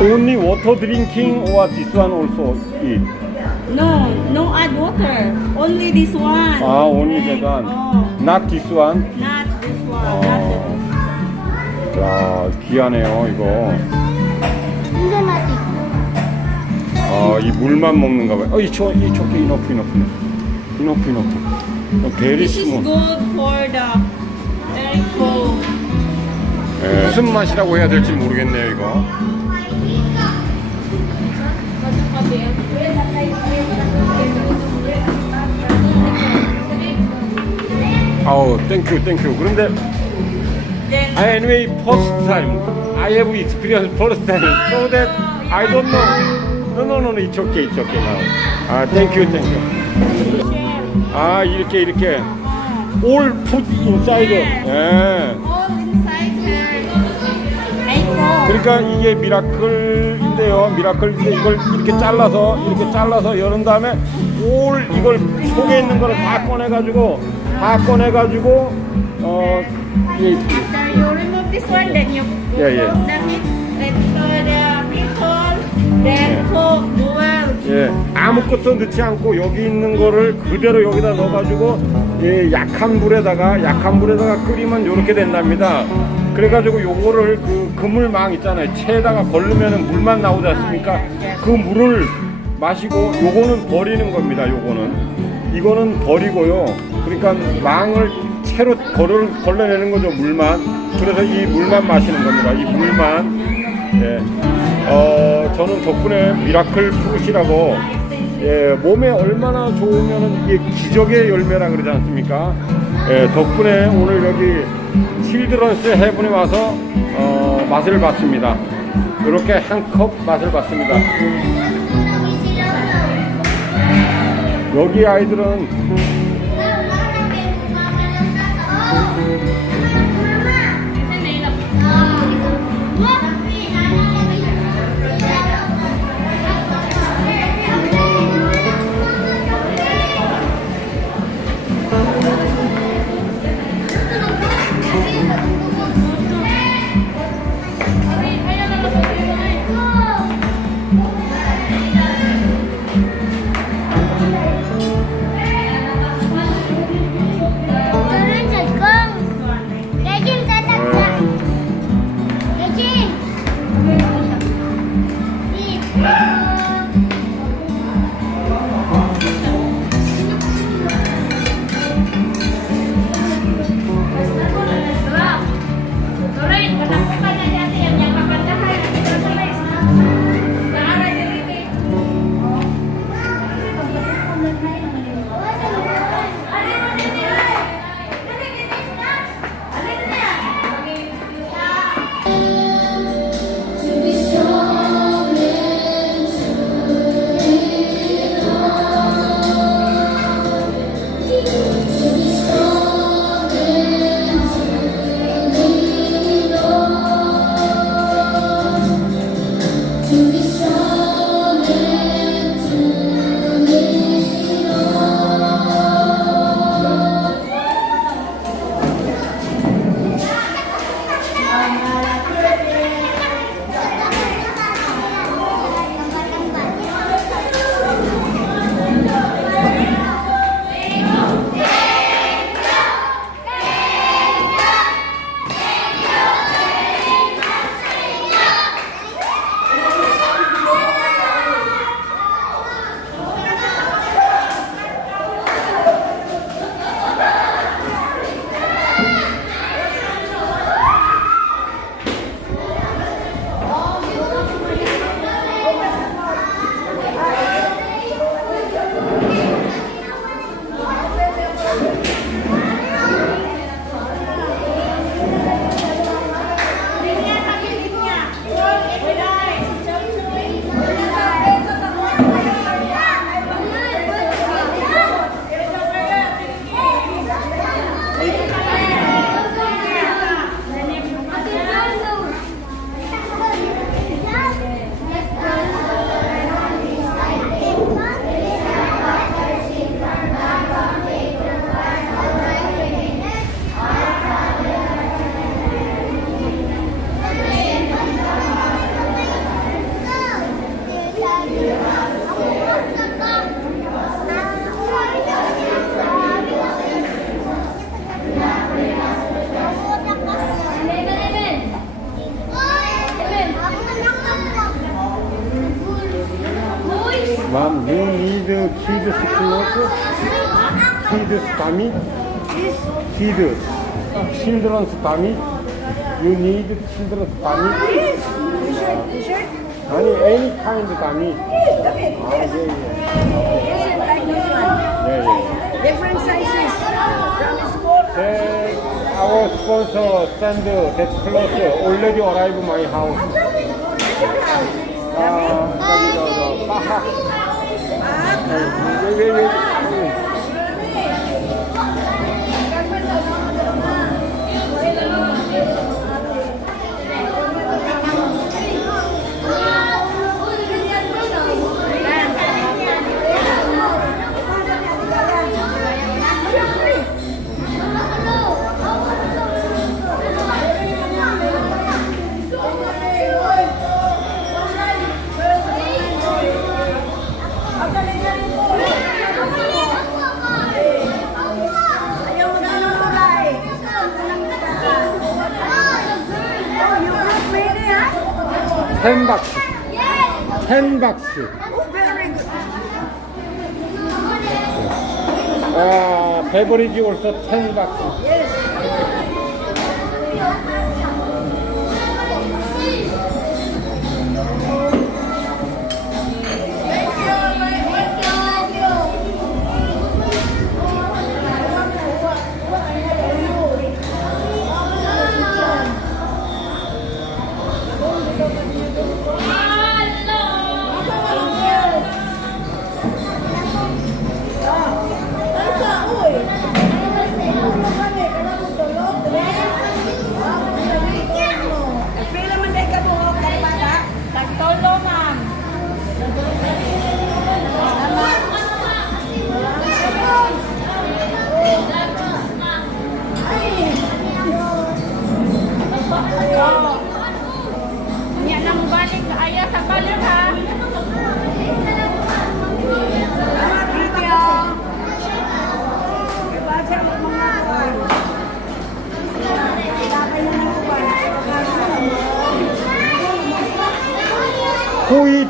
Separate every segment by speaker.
Speaker 1: Only water drinking or this one also eat?
Speaker 2: No, no add water. Only this one.
Speaker 1: 아, only that one.
Speaker 2: Oh,
Speaker 1: Not this one?
Speaker 2: not this one.
Speaker 1: 어.
Speaker 2: Not the...
Speaker 1: 야, 귀하네요, 이거.
Speaker 3: 이제 맛있고.
Speaker 1: 아, 이 물만 먹는가 봐요. 어, 이 초, 이 초끼 이너프, 이너프. 이너프, 이너프. 어, 베리
Speaker 2: This is
Speaker 1: 스무.
Speaker 2: good for the.
Speaker 1: 예, 무슨 맛이라고 해야 될지 모르겠네요, 이거. 아우, 땡큐, 땡큐. 그런데, I anyway, first time. I have experience first time. So that I don't know. No, no, no, no, it's okay, it's okay now. 아, 땡큐, 땡큐. 아, 이렇게, 이렇게. All put inside. 예.
Speaker 2: All inside her. Apple.
Speaker 1: 그러니까 이게 미라클인데요. 미라클인데 이걸 이렇게 잘라서 이렇게 잘라서 열은 다음에 올 이걸 속에 있는 거를 다 꺼내 가지고 다 꺼내 가지고 어 이,
Speaker 2: After you remove this one, then you
Speaker 1: Yeah, yeah.
Speaker 2: put the meat, let the pickle, then cook, boil.
Speaker 1: 예, 아무것도 넣지 않고 여기 있는 거를 그대로 여기다 넣어 가지고 예, 약한 불에다가 약한 불에다가 끓이면 이렇게 된답니다. 그래 가지고 요거를 그 그물망 있잖아요. 채에다가 걸르면은 물만 나오지 않습니까? 그 물을 마시고 요거는 버리는 겁니다. 요거는 이거는 버리고요. 그러니까 망을 채로 걸을 걸러내는 거죠. 물만. 그래서 이 물만 마시는 겁니다. 이 물만. 예. 어, 저는 덕분에 미라클 프루시라고 예, 몸에 얼마나 좋으면 이게 기적의 열매라 그러지 않습니까? 예, 덕분에 오늘 여기 실드런스 해븐에 와서 어, 맛을 봤습니다. 이렇게 한 컵 맛을 봤습니다. 여기 아이들은 아, Tummy? Kids. Children's tummy? You need children's tummy? 아니, any kind tummy. 아, 예, 예. 예, 예.
Speaker 2: Different sizes.
Speaker 1: 네, our sponsor send that plus already arrive my house. 아, 10 박스. 10 박스.
Speaker 2: Oh, very good.
Speaker 1: 아, 베버리지 올서 10 박스.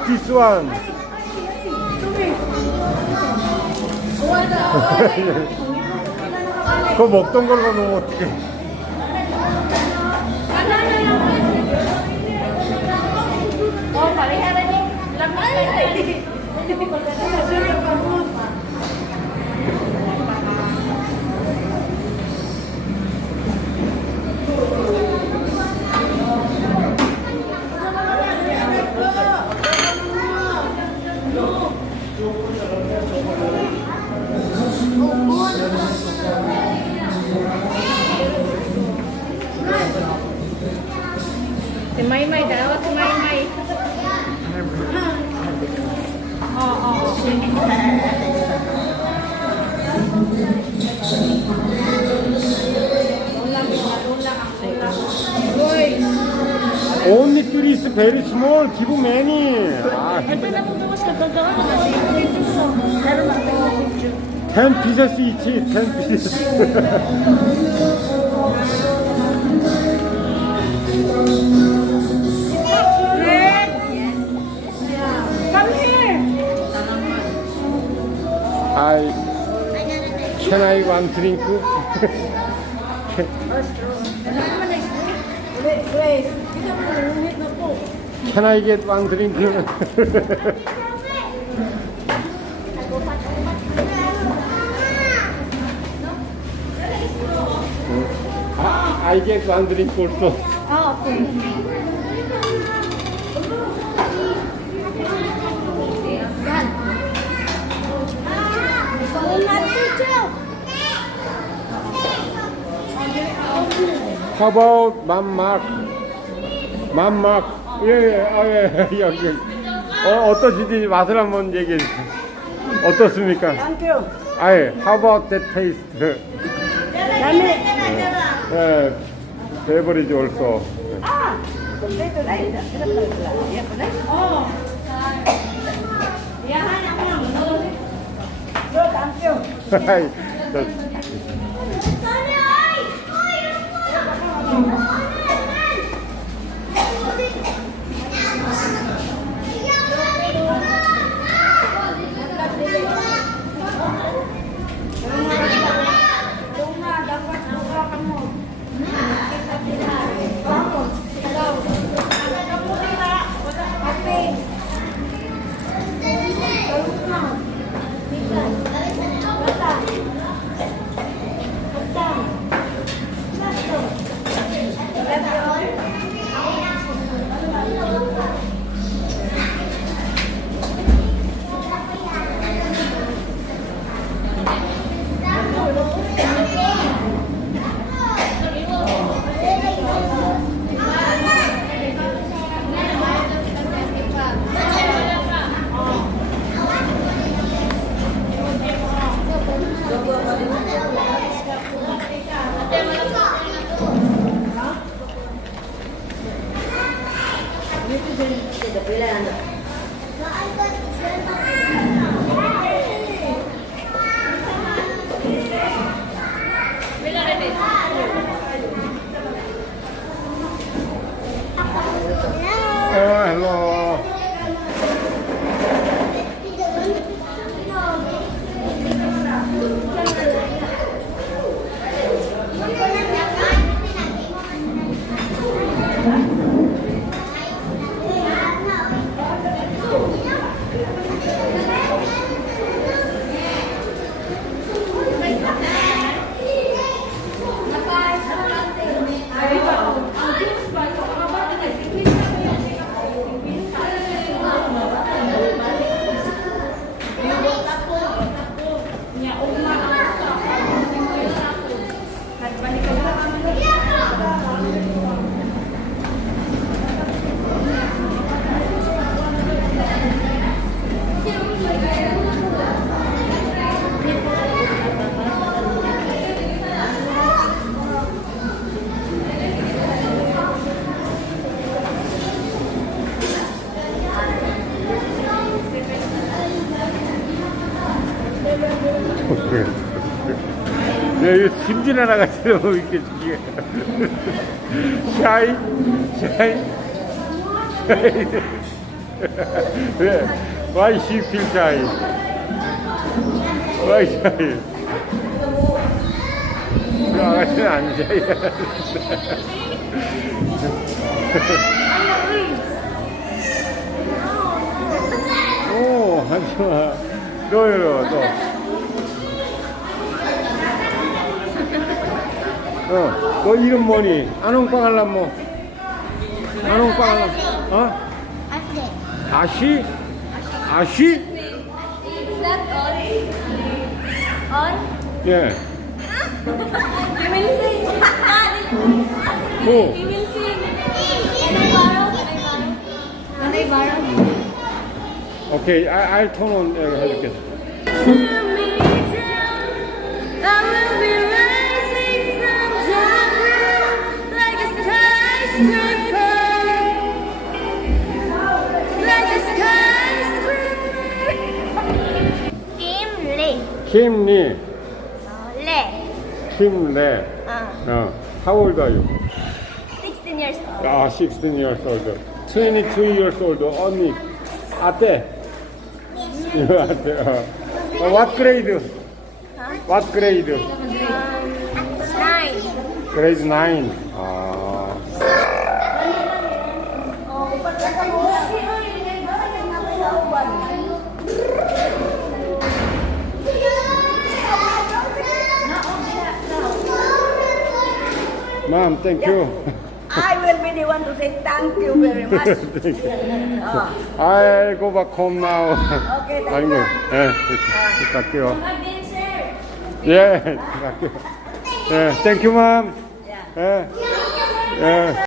Speaker 1: Eat this one? 그거 먹던 걸로 놓으면 어떡해. Only three is very small. Give many. 아,
Speaker 4: picture.
Speaker 1: 10 pieces each. 10 pieces. I can I one drink? Can I get one drink? Ah, I get one drink also.
Speaker 4: Oh, okay.
Speaker 1: How about 맘막? 맘막. 예, 예, 아, 예, 여기. 어, 어떠신지 맛을 한번 얘기해 주세요. 어떻습니까?
Speaker 2: Thank you.
Speaker 1: 아 예, how about the taste? 예, 베버리지 올소.
Speaker 2: Ah, kompleto Thank you.
Speaker 1: 야, 이거 짐진 하나 같이 너무 이렇게 이게 샤이 샤이 샤이. 왜? Why she feel shy? Why shy? 그 아가씨는 안 샤이야 오 하지마 너요 너 어, 너 이름 뭐니? 안홍빵 할란 뭐? 안홍빵 할란 어? 아시? 아시? 예.
Speaker 4: Baro?
Speaker 1: 오케이, turn on 여기 해줄게.
Speaker 3: 김리.
Speaker 1: 김리,
Speaker 3: 레.
Speaker 1: 김레.
Speaker 3: 어.
Speaker 1: 어, how old are you?
Speaker 3: 16 years old.
Speaker 1: 아, 16 years old. 22 years old. 언니, 아떼. 이거 아떼. 어. 어, what grade? What grade?
Speaker 3: Nine.
Speaker 1: grade 9. 아. Mom, thank you.
Speaker 2: I will be the one to say thank you very much.
Speaker 1: thank you. I'll go back home now.
Speaker 2: Okay, thank
Speaker 1: 아이고,
Speaker 2: you.
Speaker 1: 예, 갈게요. 예, 갈게요. 예, thank you, mom. 예, 예.